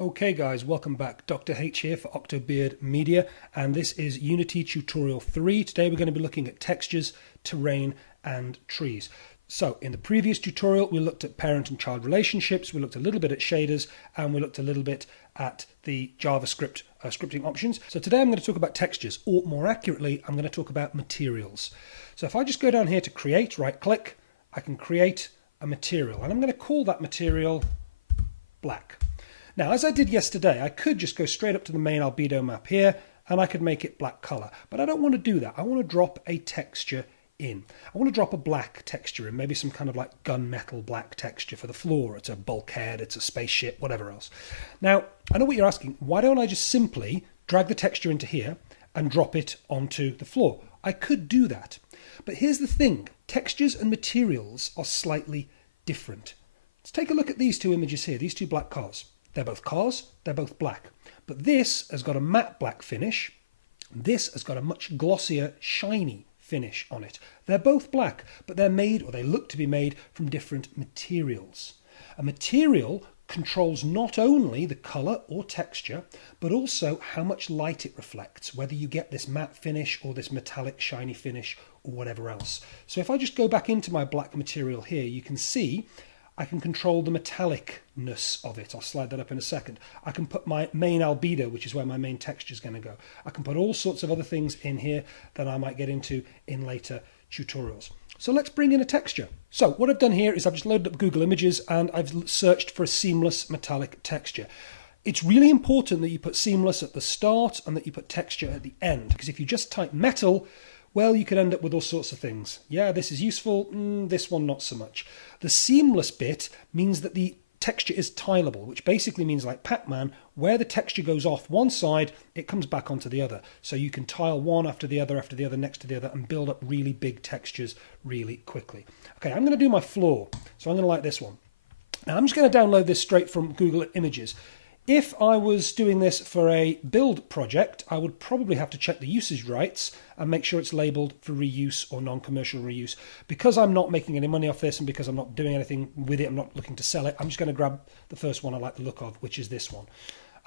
Okay guys, welcome back. Dr. H here for Octo Media, and this is Unity Tutorial 3. Today we're going to be looking at textures, terrain and trees. So in the previous tutorial we looked at parent and child relationships, we looked a little bit at shaders, and we looked a little bit at the JavaScript scripting options. So today I'm going to talk about textures, or more accurately I'm going to talk about materials. So if I just go down here to create, right click, I can create a material, and I'm going to call that material black. Now, as I did yesterday, I could just go straight up to the main albedo map here and I could make it black color, but I don't want to do that. I want to drop a texture in. I want to drop a black texture in, maybe some kind of like gunmetal black texture for the floor. It's a bulkhead, it's a spaceship, whatever else. Now, I know what you're asking. Why don't I just simply drag the texture into here and drop it onto the floor? I could do that. But here's the thing. Textures and materials are slightly different. Let's take a look at these two images here, these two black cars. They're both cars, they're both black. But this has got a matte black finish. This has got a much glossier, shiny finish on it. They're both black, but they're made, or they look to be made, from different materials. A material controls not only the colour or texture, but also how much light it reflects, whether you get this matte finish or this metallic shiny finish or whatever else. So if I just go back into my black material here, you can see I can control the metallicness of it. I'll slide that up in a second. I can put my main albedo, which is where my main texture is going to go. I can put all sorts of other things in here that I might get into in later tutorials. So let's bring in a texture. So what I've done here is I've just loaded up Google Images and I've searched for a seamless metallic texture. It's really important that you put seamless at the start and that you put texture at the end, because if you just type metal, well, you could end up with all sorts of things. Yeah, this is useful, this one not so much. The seamless bit means that the texture is tileable, which basically means like Pac-Man, where the texture goes off one side, it comes back onto the other. So you can tile one after the other, next to the other, and build up really big textures really quickly. Okay, I'm going to do my floor. So I'm going to like this one. Now I'm just going to download this straight from Google Images. If I was doing this for a build project, I would probably have to check the usage rights and make sure it's labeled for reuse or non-commercial reuse. Because I'm not making any money off this and because I'm not doing anything with it, I'm not looking to sell it, I'm just going to grab the first one I like the look of, which is this one.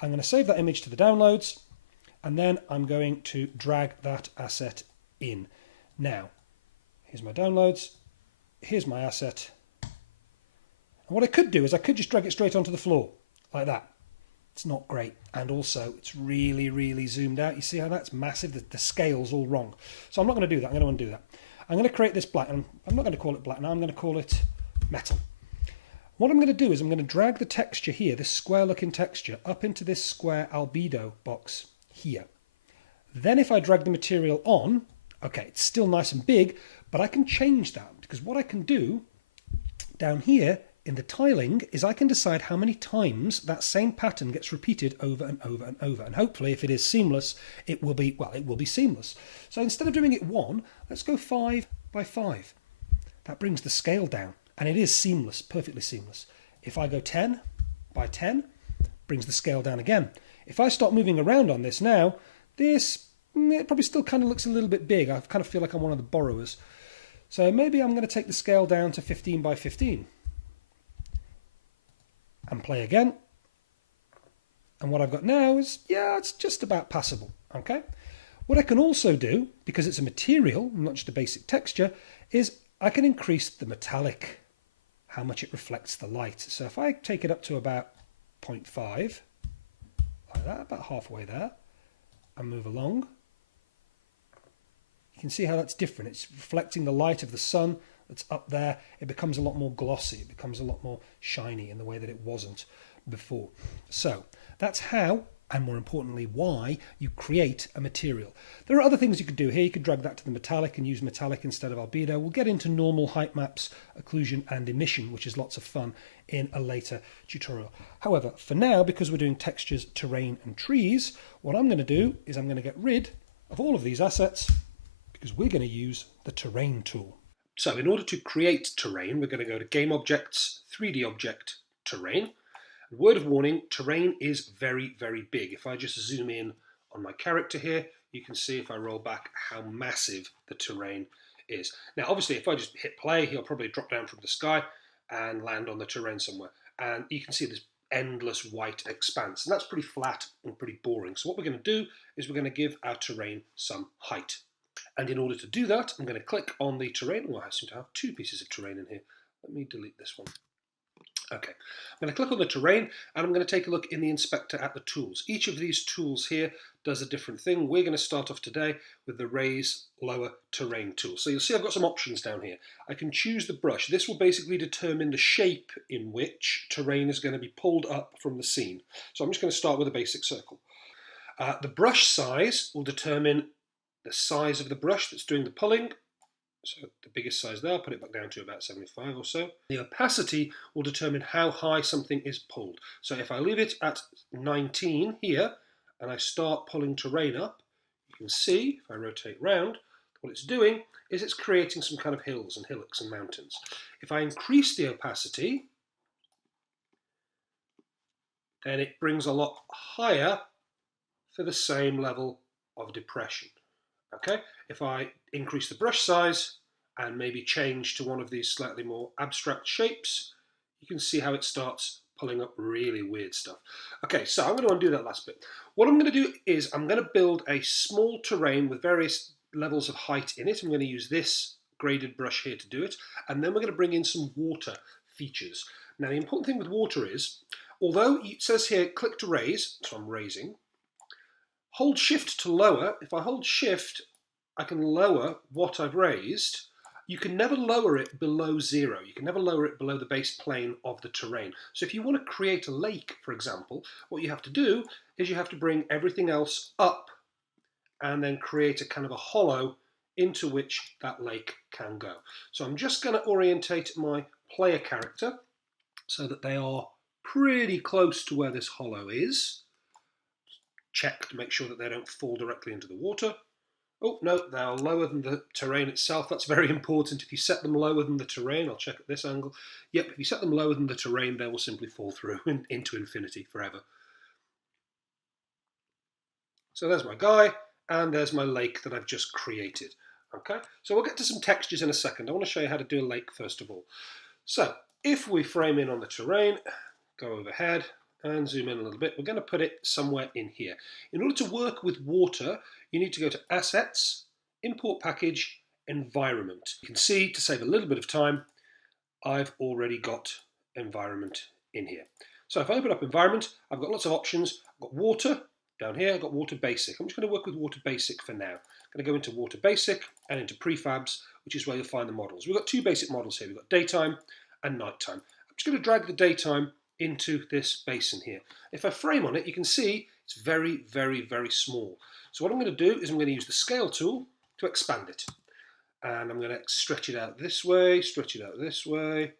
I'm going to save that image to the downloads, and then I'm going to drag that asset in. Now, here's my downloads, here's my asset. And what I could do is I could just drag it straight onto the floor, like that. It's not great, and also it's really zoomed out. You see how that's massive? The scale's all wrong. So I'm not going to do that. I'm going to undo that. I'm going to create this black, and I'm not going to call it black now. I'm going to call it metal. What I'm going to do is I'm going to drag the texture here, this square looking texture, up into this square albedo box here. Then if I drag the material on, okay, it's still nice and big, but I can change that, because what I can do down here in the tiling is I can decide how many times that same pattern gets repeated over and over and over. And hopefully, if it is seamless, it will be seamless. So instead of doing it 1, let's go 5 by 5. That brings the scale down, and it is seamless, perfectly seamless. If I go 10 by 10, brings the scale down again. If I start moving around on this now, this it probably still kind of looks a little bit big. I kind of feel like I'm one of the borrowers. So maybe I'm going to take the scale down to 15 by 15. And play again, and what I've got now is, yeah, it's just about passable. Okay, what I can also do, because it's a material, not just a basic texture, is I can increase the metallic, how much it reflects the light. So if I take it up to about 0.5, like that, about halfway there, and move along, you can see how that's different. It's reflecting the light of the sun that's up there. It becomes a lot more glossy, it becomes a lot more shiny in the way that it wasn't before. So that's how, and more importantly why, you create a material. There are other things you could do here. You could drag that to the metallic and use metallic instead of albedo. We'll get into normal height maps, occlusion and emission, which is lots of fun in a later tutorial. However, for now, because we're doing textures, terrain and trees, what I'm going to do is I'm going to get rid of all of these assets, because we're going to use the terrain tool. So in order to create terrain, we're going to go to Game Objects, 3D Object, Terrain. Word of warning, terrain is very big. If I just zoom in on my character here, you can see if I roll back how massive the terrain is. Now obviously if I just hit play, he'll probably drop down from the sky and land on the terrain somewhere. And you can see there's endless white expanse. And that's pretty flat and pretty boring. So what we're going to do is we're going to give our terrain some height. And in order to do that, I'm going to click on the terrain. Oh, I seem to have two pieces of terrain in here. Let me delete this one. Okay, I'm going to click on the terrain and I'm going to take a look in the inspector at the tools. Each of these tools here does a different thing. We're going to start off today with the raise lower terrain tool. So you'll see I've got some options down here. I can choose the brush. This will basically determine the shape in which terrain is going to be pulled up from the scene. So I'm just going to start with a basic circle. The brush size will determine the size of the brush that's doing the pulling. So the biggest size there, I'll put it back down to about 75 or so. The opacity will determine how high something is pulled. So if I leave it at 19 here, and I start pulling terrain up, you can see, if I rotate round, what it's doing is it's creating some kind of hills and hillocks and mountains. If I increase the opacity, then it brings a lot higher for the same level of depression. Okay, if I increase the brush size and maybe change to one of these slightly more abstract shapes, you can see how it starts pulling up really weird stuff. Okay, so I'm going to undo that last bit. What I'm going to do is I'm going to build a small terrain with various levels of height in it. I'm going to use this graded brush here to do it, and then we're going to bring in some water features. Now the important thing with water is, although it says here click to raise, so I'm raising, hold shift to lower. If I hold shift, I can lower what I've raised. You can never lower it below 0. You can never lower it below the base plane of the terrain. So if you want to create a lake, for example, what you have to do is you have to bring everything else up and then create a kind of a hollow into which that lake can go. So I'm just going to orientate my player character so that they are pretty close to where this hollow is. Check to make sure that they don't fall directly into the water. Oh, no, they are lower than the terrain itself. That's very important. If you set them lower than the terrain, I'll check at this angle. Yep, if you set them lower than the terrain, they will simply fall through into infinity forever. So there's my guy, and there's my lake that I've just created. Okay, so we'll get to some textures in a second. I want to show you how to do a lake first of all. So if we frame in on the terrain, go overhead, and zoom in a little bit, we're going to put it somewhere in here. In order to work with water, you need to go to Assets, Import Package, Environment. You can see, to save a little bit of time, I've already got environment in here. So if I open up environment, I've got lots of options. I've got water down here, I've got water basic. I'm just going to work with water basic for now. I'm going to go into water basic and into prefabs, which is where you'll find the models. We've got two basic models here. We've got daytime and nighttime. I'm just going to drag the daytime into this basin here. If I frame on it, you can see it's very, very, very small. So what I'm going to do is I'm going to use the scale tool to expand it. And I'm going to stretch it out this way, stretch it out this way,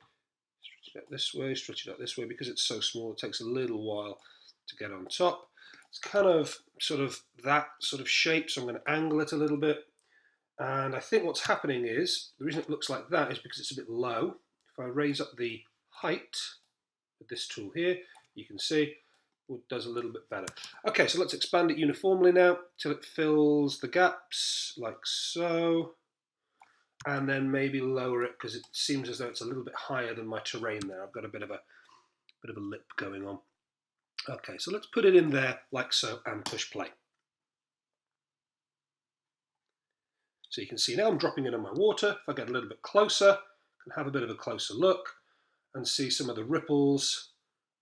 stretch it out this way, stretch it out this way. Because it's so small, it takes a little while to get on top. It's kind of sort of that sort of shape, so I'm going to angle it a little bit. And I think what's happening is, the reason it looks like that is because it's a bit low. If I raise up the height with this tool here, you can see it does a little bit better. Okay, so let's expand it uniformly now till it fills the gaps like so. And then maybe lower it because it seems as though it's a little bit higher than my terrain there. I've got a bit of a lip going on. Okay, so let's put it in there like so and push play. So you can see now I'm dropping in on my water. If I get a little bit closer, I can have a bit of a closer look and see some of the ripples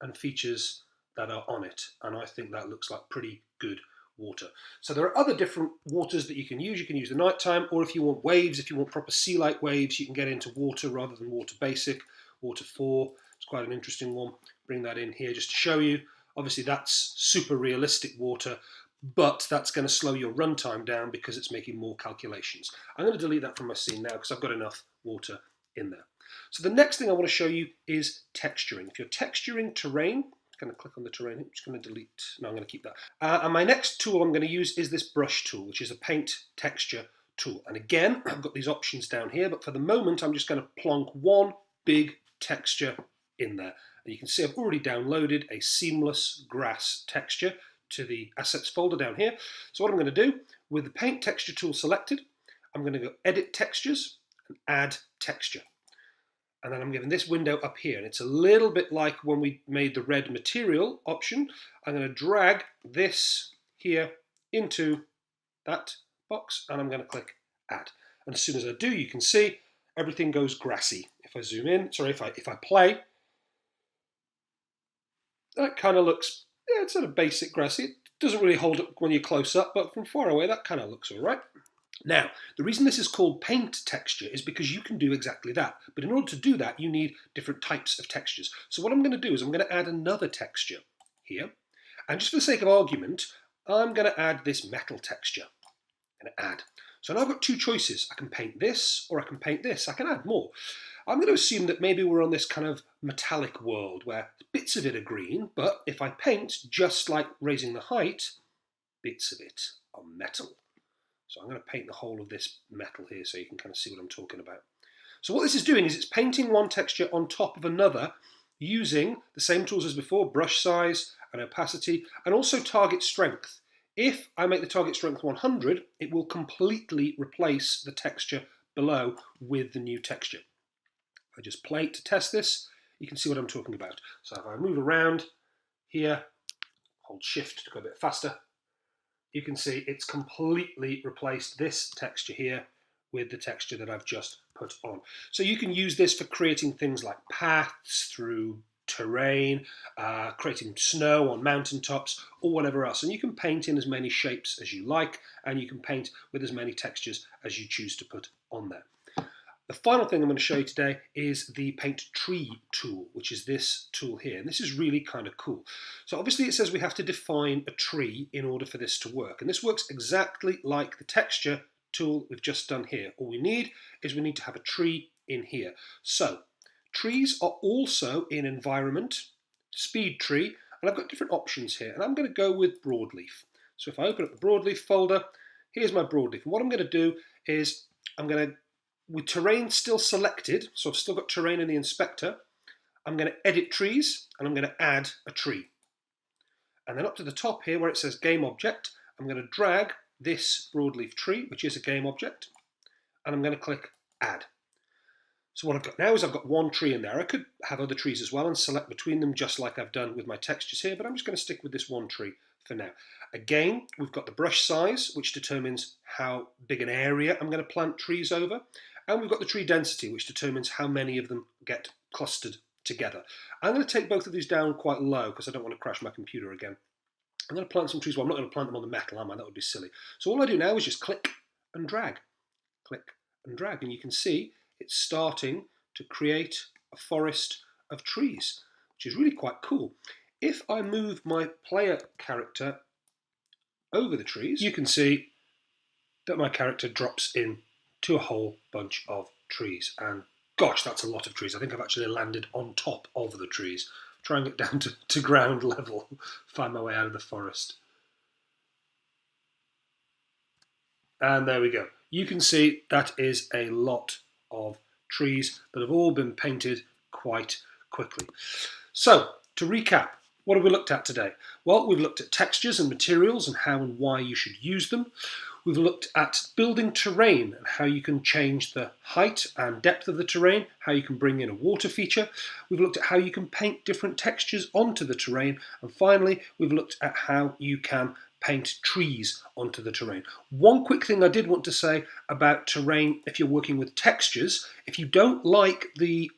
and features that are on it. And I think that looks like pretty good water. So there are other different waters that you can use. You can use the nighttime, or if you want waves, if you want proper sea-like waves, you can get into water rather than water basic. Water 4, it's quite an interesting one. Bring that in here just to show you. Obviously that's super realistic water, but that's going to slow your runtime down because it's making more calculations. I'm going to delete that from my scene now because I've got enough water in there. So the next thing I want to show you is texturing. If you're texturing terrain, I'm going to click on the terrain. I'm just going to delete. No, I'm going to keep that. And my next tool I'm going to use is this brush tool, which is a paint texture tool. And again, I've got these options down here, but for the moment, I'm just going to plonk one big texture in there. And you can see I've already downloaded a seamless grass texture to the assets folder down here. So what I'm going to do, with the paint texture tool selected, I'm going to go edit textures and add texture. and then I'm given this window up here, and it's a little bit like when we made the red material option. I'm going to drag this here into that box, and I'm going to click add. And as soon as I do, you can see everything goes grassy. If I zoom in, sorry, if I play, that kind of looks, yeah, it's sort of basic grassy. It doesn't really hold up when you're close up, but from far away, that kind of looks all right. Now, the reason this is called paint texture is because you can do exactly that. But in order to do that, you need different types of textures. So what I'm going to do is I'm going to add another texture here. And just for the sake of argument, I'm going to add this metal texture. I'm going to add. So now I've got two choices. I can paint this or I can paint this. I can add more. I'm going to assume that maybe we're on this kind of metallic world where bits of it are green, but if I paint just like raising the height, bits of it are metal. So I'm going to paint the whole of this metal here so you can kind of see what I'm talking about. So what this is doing is it's painting one texture on top of another using the same tools as before, brush size and opacity, and also target strength. If I make the target strength 100, it will completely replace the texture below with the new texture. If I just play it to test this, you can see what I'm talking about. So if I move around here, hold shift to go a bit faster, you can see it's completely replaced this texture here with the texture that I've just put on. So you can use this for creating things like paths through terrain, creating snow on mountaintops, or whatever else. And you can paint in as many shapes as you like, and you can paint with as many textures as you choose to put on there. The final thing I'm going to show you today is the Paint Tree tool, which is this tool here. And this is really kind of cool. So obviously it says we have to define a tree in order for this to work. And this works exactly like the texture tool we've just done here. All we need is we need to have a tree in here. So trees are also in environment, speed tree, and I've got different options here. And I'm going to go with broadleaf. So if I open up the broadleaf folder, here's my broadleaf. And what I'm going to do is I'm going to, with terrain still selected, so I've still got terrain in the inspector, I'm going to edit trees and I'm going to add a tree. And then up to the top here where it says game object, I'm going to drag this broadleaf tree, which is a game object, and I'm going to click add. So what I've got now is I've got one tree in there. I could have other trees as well and select between them just like I've done with my textures here, but I'm just going to stick with this one tree for now. Again, we've got the brush size, which determines how big an area I'm going to plant trees over. And we've got the tree density, which determines how many of them get clustered together. I'm going to take both of these down quite low because I don't want to crash my computer again. I'm going to plant some trees. Well, I'm not going to plant them on the metal, am I? That would be silly. So all I do now is just click and drag. Click and drag. And you can see it's starting to create a forest of trees, which is really quite cool. If I move my player character over the trees, you can see that my character drops in to a whole bunch of trees. And gosh, that's a lot of trees. I think I've actually landed on top of the trees. Try and get down to ground level, find my way out of the forest. And there we go. You can see that is a lot of trees that have all been painted quite quickly. So, to recap, what have we looked at today? Well, we've looked at textures and materials and how and why you should use them. We've looked at building terrain and how you can change the height and depth of the terrain, how you can bring in a water feature. We've looked at how you can paint different textures onto the terrain. And finally, we've looked at how you can paint trees onto the terrain. One quick thing I did want to say about terrain if you're working with textures, if you don't like the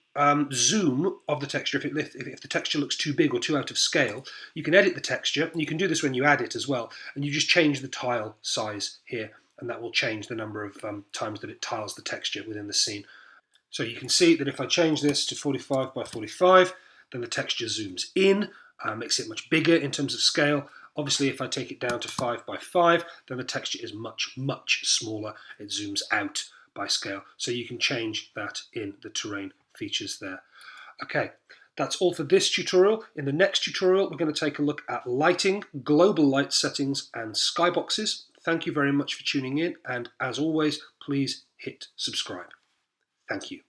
zoom of the texture, if the texture looks too big or too out of scale, you can edit the texture, and you can do this when you add it as well, and you just change the tile size here, and that will change the number of times that it tiles the texture within the scene. So you can see that if I change this to 45 by 45, then the texture zooms in, makes it much bigger in terms of scale. Obviously, if I take it down to 5 by 5, then the texture is much, much smaller. It zooms out by scale. So you can change that in the terrain features there. Okay, that's all for this tutorial. In the next tutorial, we're going to take a look at lighting, global light settings, and skyboxes. Thank you very much for tuning in, and as always, please hit subscribe. Thank you.